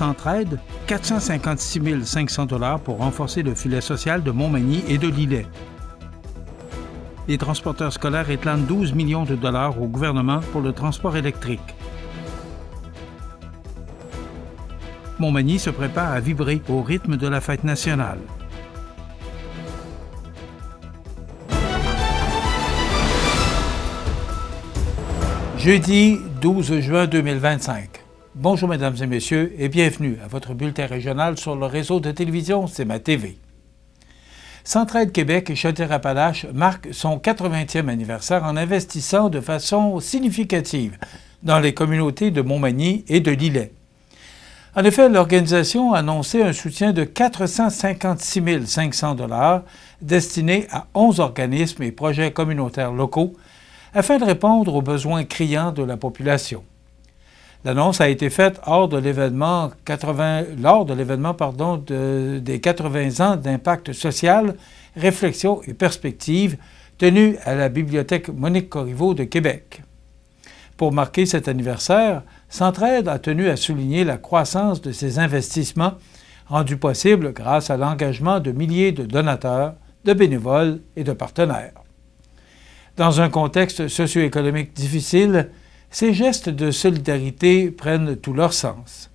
Centraide, 456 500 $ pour renforcer le filet social de Montmagny et de Lillet. Les transporteurs scolaires réclament 12 millions de dollars au gouvernement pour le transport électrique. Montmagny se prépare à vibrer au rythme de la fête nationale. Jeudi 12 juin 2025. Bonjour mesdames et messieurs et bienvenue à votre bulletin régional sur le réseau de télévision CMA TV. Centraide Québec et Chaudière-Appalaches marquent son 80e anniversaire en investissant de façon significative dans les communautés de Montmagny et de Lillet. En effet, l'organisation a annoncé un soutien de 456 500 $ destiné à 11 organismes et projets communautaires locaux afin de répondre aux besoins criants de la population. L'annonce a été faite lors de l'événement des 80 ans d'impact social, réflexion et perspective tenu à la Bibliothèque Monique Corriveau de Québec. Pour marquer cet anniversaire, Centraide a tenu à souligner la croissance de ses investissements rendus possibles grâce à l'engagement de milliers de donateurs, de bénévoles et de partenaires. Dans un contexte socio-économique difficile, ces gestes de solidarité prennent tout leur sens.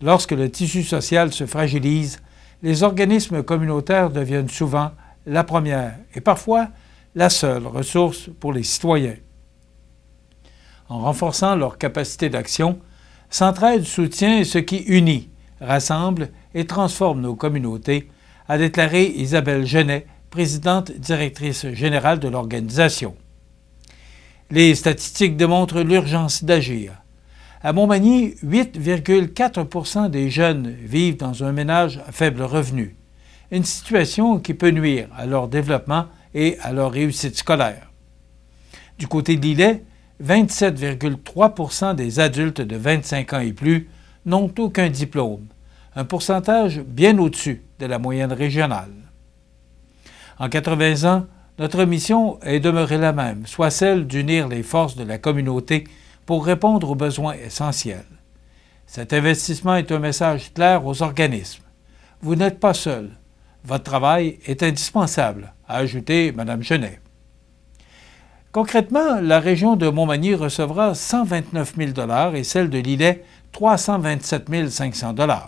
Lorsque le tissu social se fragilise, les organismes communautaires deviennent souvent la première et parfois la seule ressource pour les citoyens. En renforçant leur capacité d'action, Centraide soutient ce qui unit, rassemble et transforme nos communautés, a déclaré Isabelle Genet, présidente directrice générale de l'organisation. Les statistiques démontrent l'urgence d'agir. À Montmagny, 8,4 % des jeunes vivent dans un ménage à faible revenu, une situation qui peut nuire à leur développement et à leur réussite scolaire. Du côté de Lillet, 27,3 % des adultes de 25 ans et plus n'ont aucun diplôme, un pourcentage bien au-dessus de la moyenne régionale. En 80 ans, notre mission est demeurée la même, soit celle d'unir les forces de la communauté pour répondre aux besoins essentiels. Cet investissement est un message clair aux organismes. Vous n'êtes pas seul. Votre travail est indispensable, a ajouté Mme Genet. Concrètement, la région de Montmagny recevra 129 000 $ et celle de Lillet 327 500 $.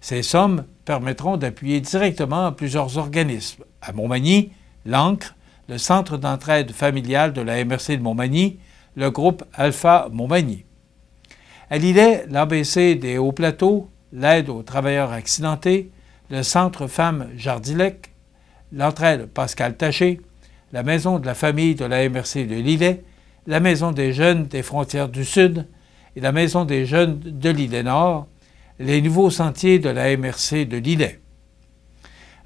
Ces sommes permettront d'appuyer directement plusieurs organismes. À Montmagny, l'ANCRE, le Centre d'entraide familiale de la MRC de Montmagny, le groupe Alpha Montmagny. À Lillet, l'ABC des Hauts-Plateaux, l'aide aux travailleurs accidentés, le Centre Femmes Jardilec, l'entraide Pascal Taché, la Maison de la famille de la MRC de Lillet, la Maison des jeunes des Frontières du Sud et la Maison des jeunes de Lillet-Nord, les nouveaux sentiers de la MRC de Lillet.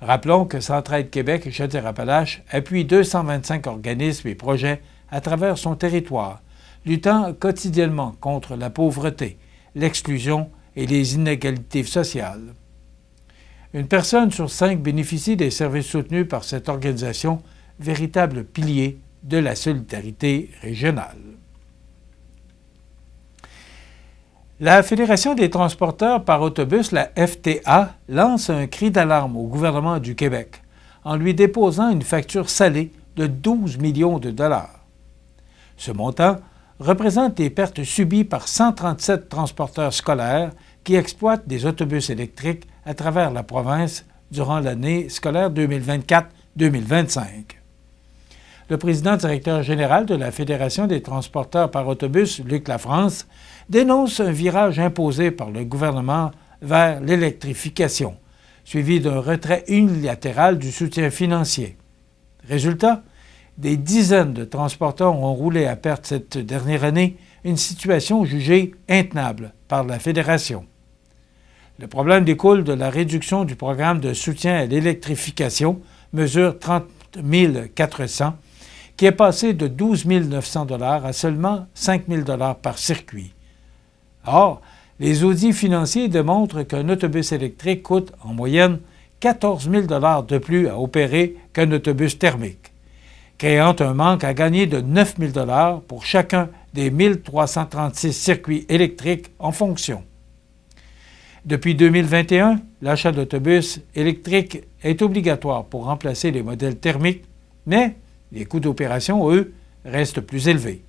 Rappelons que Centraide Québec et Chaudière-Appalaches appuient 225 organismes et projets à travers son territoire, luttant quotidiennement contre la pauvreté, l'exclusion et les inégalités sociales. Une personne sur 5 bénéficie des services soutenus par cette organisation, véritable pilier de la solidarité régionale. La Fédération des transporteurs par autobus, la FTA, lance un cri d'alarme au gouvernement du Québec en lui déposant une facture salée de 12 millions de dollars. Ce montant représente les pertes subies par 137 transporteurs scolaires qui exploitent des autobus électriques à travers la province durant l'année scolaire 2024-2025. Le président directeur général de la Fédération des transporteurs par autobus, Luc Lafrance, dénonce un virage imposé par le gouvernement vers l'électrification, suivi d'un retrait unilatéral du soutien financier. Résultat, des dizaines de transporteurs ont roulé à perte cette dernière année, une situation jugée intenable par la Fédération. Le problème découle de la réduction du programme de soutien à l'électrification, mesure 30 400, qui est passé de 12 900 $ à seulement 5 000 $ par circuit. Or, les audits financiers démontrent qu'un autobus électrique coûte en moyenne 14 000 $ de plus à opérer qu'un autobus thermique, créant un manque à gagner de 9 000 $ pour chacun des 1 336 circuits électriques en fonction. Depuis 2021, l'achat d'autobus électriques est obligatoire pour remplacer les modèles thermiques, mais les coûts d'opération, eux, restent plus élevés.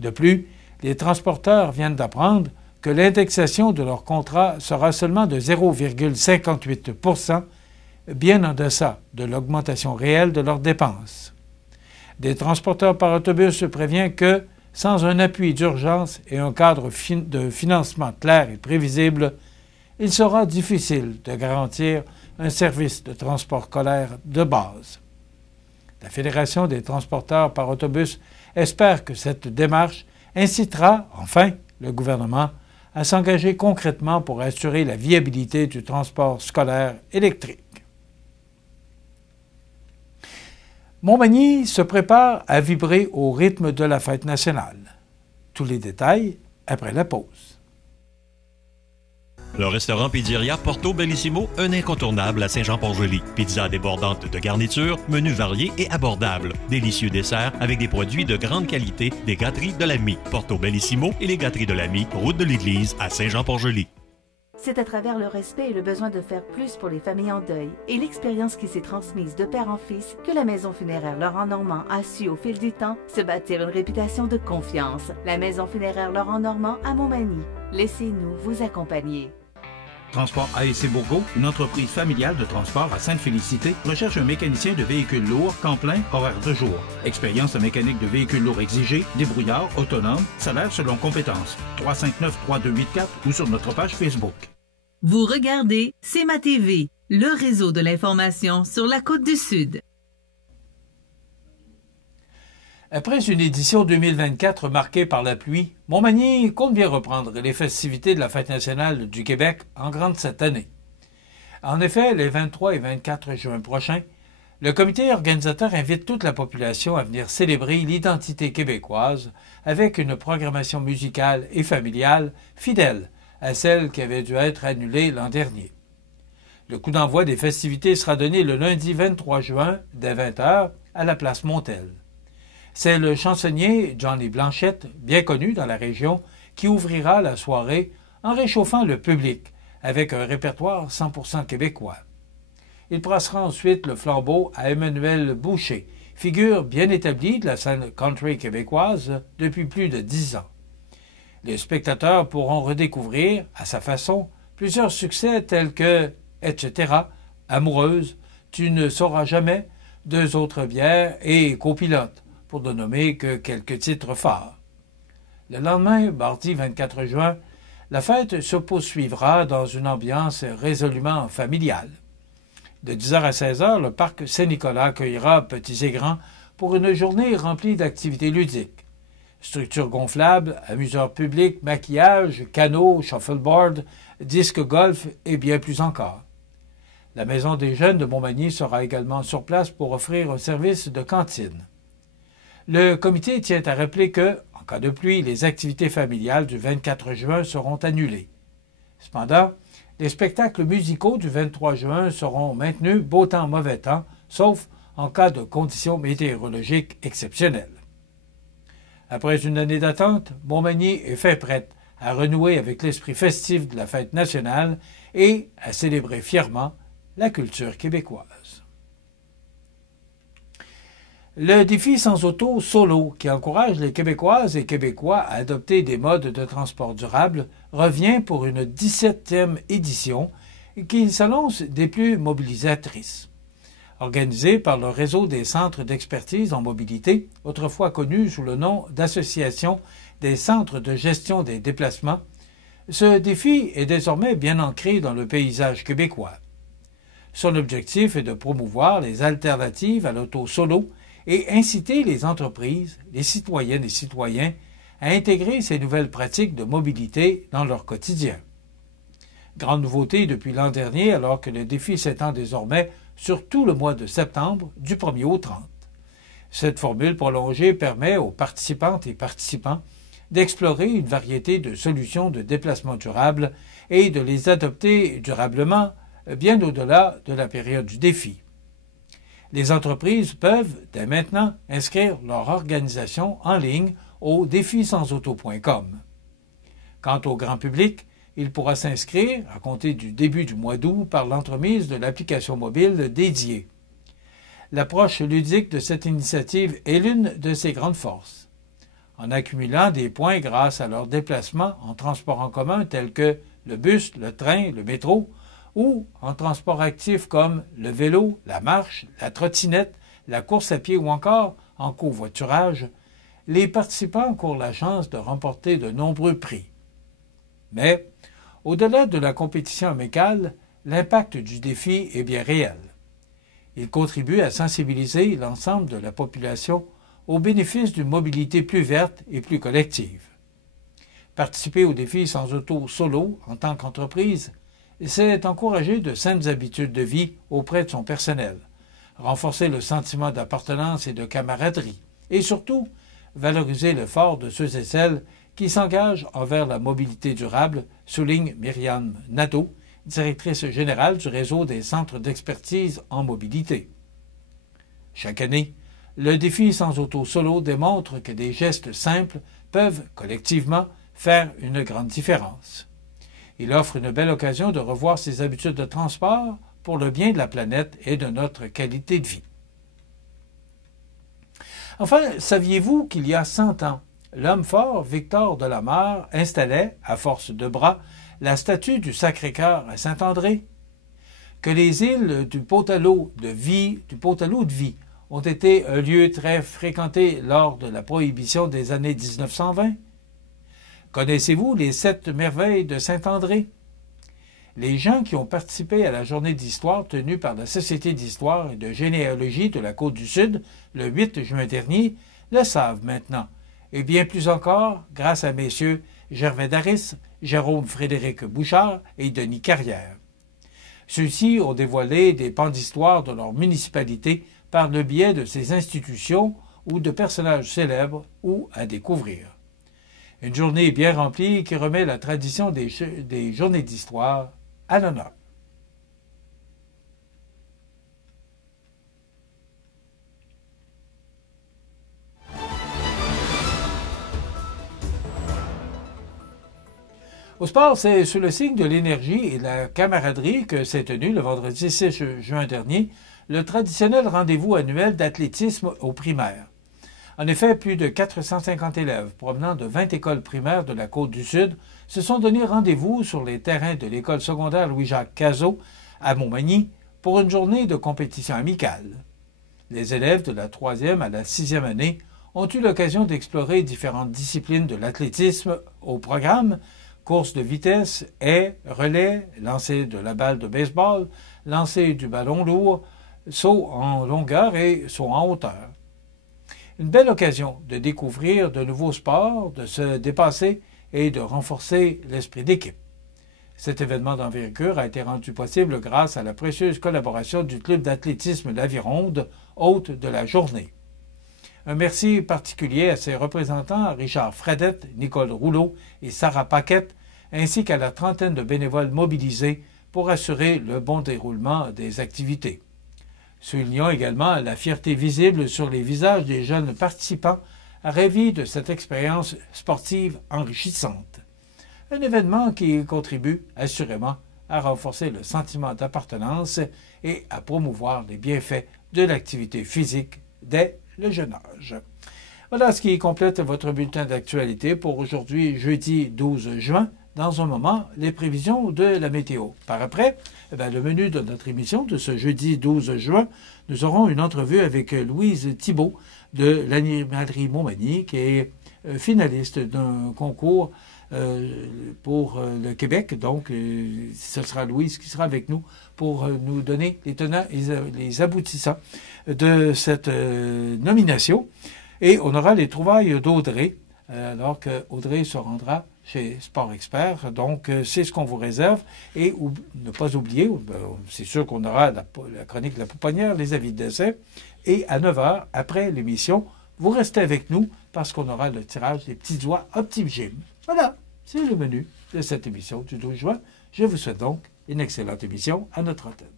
De plus, les transporteurs viennent d'apprendre que l'indexation de leur contrat sera seulement de 0,58 %, bien en deçà de l'augmentation réelle de leurs dépenses. Des transporteurs par autobus préviennent que, sans un appui d'urgence et un cadre de financement clair et prévisible, il sera difficile de garantir un service de transport scolaire de base. La Fédération des transporteurs par autobus espère que cette démarche incitera, enfin, le gouvernement à s'engager concrètement pour assurer la viabilité du transport scolaire électrique. Montmagny se prépare à vibrer au rythme de la fête nationale. Tous les détails après la pause. Le restaurant Pizzeria Porto Bellissimo, un incontournable à Saint-Jean-Port-Joli. Pizza débordante de garnitures, menus variés et abordables. Délicieux desserts avec des produits de grande qualité des gâteries de l'Ami. Porto Bellissimo et les gâteries de l'Ami, route de l'église à Saint-Jean-Port-Joli. C'est à travers le respect et le besoin de faire plus pour les familles en deuil et l'expérience qui s'est transmise de père en fils que la Maison funéraire Laurent Normand a su au fil du temps se bâtir une réputation de confiance. La Maison funéraire Laurent Normand à Montmagny. Laissez-nous vous accompagner. Transport ASC Bourgault, une entreprise familiale de transport à Sainte-Félicité, recherche un mécanicien de véhicules lourds, temps plein, horaire de jour. Expérience en mécanique de véhicules lourds exigée, débrouillard, autonome, salaire selon compétences. 359-3284 ou sur notre page Facebook. Vous regardez C'est ma TV, le réseau de l'information sur la Côte-du-Sud. Après une édition 2024 marquée par la pluie, Montmagny compte bien reprendre les festivités de la Fête nationale du Québec en grande cette année. En effet, les 23 et 24 juin prochains, le comité organisateur invite toute la population à venir célébrer l'identité québécoise avec une programmation musicale et familiale fidèle à celle qui avait dû être annulée l'an dernier. Le coup d'envoi des festivités sera donné le lundi 23 juin dès 20h à la place Montel. C'est le chansonnier Johnny Blanchette, bien connu dans la région, qui ouvrira la soirée en réchauffant le public avec un répertoire 100% québécois. Il passera ensuite le flambeau à Emmanuel Boucher, figure bien établie de la scène country québécoise depuis plus de 10 ans. Les spectateurs pourront redécouvrir, à sa façon, plusieurs succès tels que « Etc., Amoureuse, Tu ne sauras jamais, Deux autres bières et Copilote », pour ne nommer que quelques titres phares. Le lendemain, mardi 24 juin, la fête se poursuivra dans une ambiance résolument familiale. De 10h à 16h, le parc Saint-Nicolas accueillera petits et grands pour une journée remplie d'activités ludiques. Structures gonflables, amuseurs publics, maquillage, canot, shuffleboard, disque golf et bien plus encore. La Maison des jeunes de Montmagny sera également sur place pour offrir un service de cantine. Le comité tient à rappeler que, en cas de pluie, les activités familiales du 24 juin seront annulées. Cependant, les spectacles musicaux du 23 juin seront maintenus beau temps, mauvais temps, sauf en cas de conditions météorologiques exceptionnelles. Après une année d'attente, Montmagny est fait prête à renouer avec l'esprit festif de la fête nationale et à célébrer fièrement la culture québécoise. Le défi sans auto solo, qui encourage les Québécoises et Québécois à adopter des modes de transport durables, revient pour une 17e édition qui s'annonce des plus mobilisatrices. Organisée par le réseau des centres d'expertise en mobilité, autrefois connu sous le nom d'Association des centres de gestion des déplacements, ce défi est désormais bien ancré dans le paysage québécois. Son objectif est de promouvoir les alternatives à l'auto solo et inciter les entreprises, les citoyennes et citoyens à intégrer ces nouvelles pratiques de mobilité dans leur quotidien. Grande nouveauté depuis l'an dernier, alors que le défi s'étend désormais sur tout le mois de septembre, du 1er au 30. Cette formule prolongée permet aux participantes et participants d'explorer une variété de solutions de déplacement durable et de les adopter durablement bien au-delà de la période du défi. Les entreprises peuvent, dès maintenant, inscrire leur organisation en ligne au défisansauto.com. Quant au grand public, Il pourra s'inscrire, à compter du début du mois d'août, par l'entremise de l'application mobile dédiée. L'approche ludique de cette initiative est l'une de ses grandes forces. En accumulant des points grâce à leurs déplacements en transport en commun tels que le bus, le train, le métro, ou en transport actif comme le vélo, la marche, la trottinette, la course à pied ou encore en covoiturage, les participants courent la chance de remporter de nombreux prix. Mais, au-delà de la compétition amicale, l'impact du défi est bien réel. Il contribue à sensibiliser l'ensemble de la population aux bénéfices d'une mobilité plus verte et plus collective. Participer au défi sans auto solo en tant qu'entreprise, c'est encourager de saines habitudes de vie auprès de son personnel, renforcer le sentiment d'appartenance et de camaraderie, et surtout, valoriser l'effort de ceux et celles qui s'engagent envers la mobilité durable, souligne Myriam Nadeau, directrice générale du réseau des centres d'expertise en mobilité. Chaque année, le défi sans auto solo démontre que des gestes simples peuvent, collectivement, faire une grande différence. Il offre une belle occasion de revoir ses habitudes de transport pour le bien de la planète et de notre qualité de vie. Enfin, saviez-vous qu'il y a 100 ans, l'homme fort Victor de la Mare installait, à force de bras, la statue du Sacré-Cœur à Saint-André? Que les îles du Pot-à-l'eau de Vie ont été un lieu très fréquenté lors de la prohibition des années 1920? Connaissez-vous les 7 merveilles de Saint-André? Les gens qui ont participé à la journée d'histoire tenue par la Société d'histoire et de généalogie de la Côte-du-Sud le 8 juin dernier le savent maintenant, et bien plus encore grâce à messieurs Gervais Daris, Jérôme Frédéric Bouchard et Denis Carrière. Ceux-ci ont dévoilé des pans d'histoire de leur municipalité par le biais de ces institutions ou de personnages célèbres ou à découvrir. Une journée bien remplie qui remet la tradition des journées d'histoire à l'honneur. Au sport, c'est sous le signe de l'énergie et de la camaraderie que s'est tenu le vendredi 6 juin dernier le traditionnel rendez-vous annuel d'athlétisme aux primaires. En effet, plus de 450 élèves provenant de 20 écoles primaires de la Côte-du-Sud se sont donné rendez-vous sur les terrains de l'école secondaire Louis-Jacques Cazot à Montmagny pour une journée de compétition amicale. Les élèves de la 3e à la 6e année ont eu l'occasion d'explorer différentes disciplines de l'athlétisme au programme: course de vitesse, haies, relais, lancer de la balle de baseball, lancer du ballon lourd, saut en longueur et saut en hauteur. Une belle occasion de découvrir de nouveaux sports, de se dépasser et de renforcer l'esprit d'équipe. Cet événement d'envergure a été rendu possible grâce à la précieuse collaboration du club d'athlétisme l'Avironde, hôte de la journée. Un merci particulier à ses représentants Richard Fradette, Nicole Rouleau et Sarah Paquette, ainsi qu'à la trentaine de bénévoles mobilisés pour assurer le bon déroulement des activités. Soulignons également la fierté visible sur les visages des jeunes participants ravis de cette expérience sportive enrichissante. Un événement qui contribue assurément à renforcer le sentiment d'appartenance et à promouvoir les bienfaits de l'activité physique dès le jeune âge. Voilà ce qui complète votre bulletin d'actualité pour aujourd'hui, jeudi 12 juin. Dans un moment, les prévisions de la météo. Par après, le menu de notre émission de ce jeudi 12 juin, nous aurons une entrevue avec Louise Thibault de l'animalerie Montmagny, qui est finaliste d'un concours pour le Québec. Donc, ce sera Louise qui sera avec nous pour nous donner les tenants et les aboutissants de cette nomination. Et on aura les trouvailles d'Audrey, alors qu'Audrey se rendra chez Sport Expert. Donc, c'est ce qu'on vous réserve. Et ne pas oublier, c'est sûr qu'on aura la chronique de la pouponnière, les avis de décès. Et à 9h, après l'émission, vous restez avec nous parce qu'on aura le tirage des petites oies Optime Gym. Voilà, c'est le menu de cette émission du 12 juin. Je vous souhaite donc une excellente émission à notre antenne.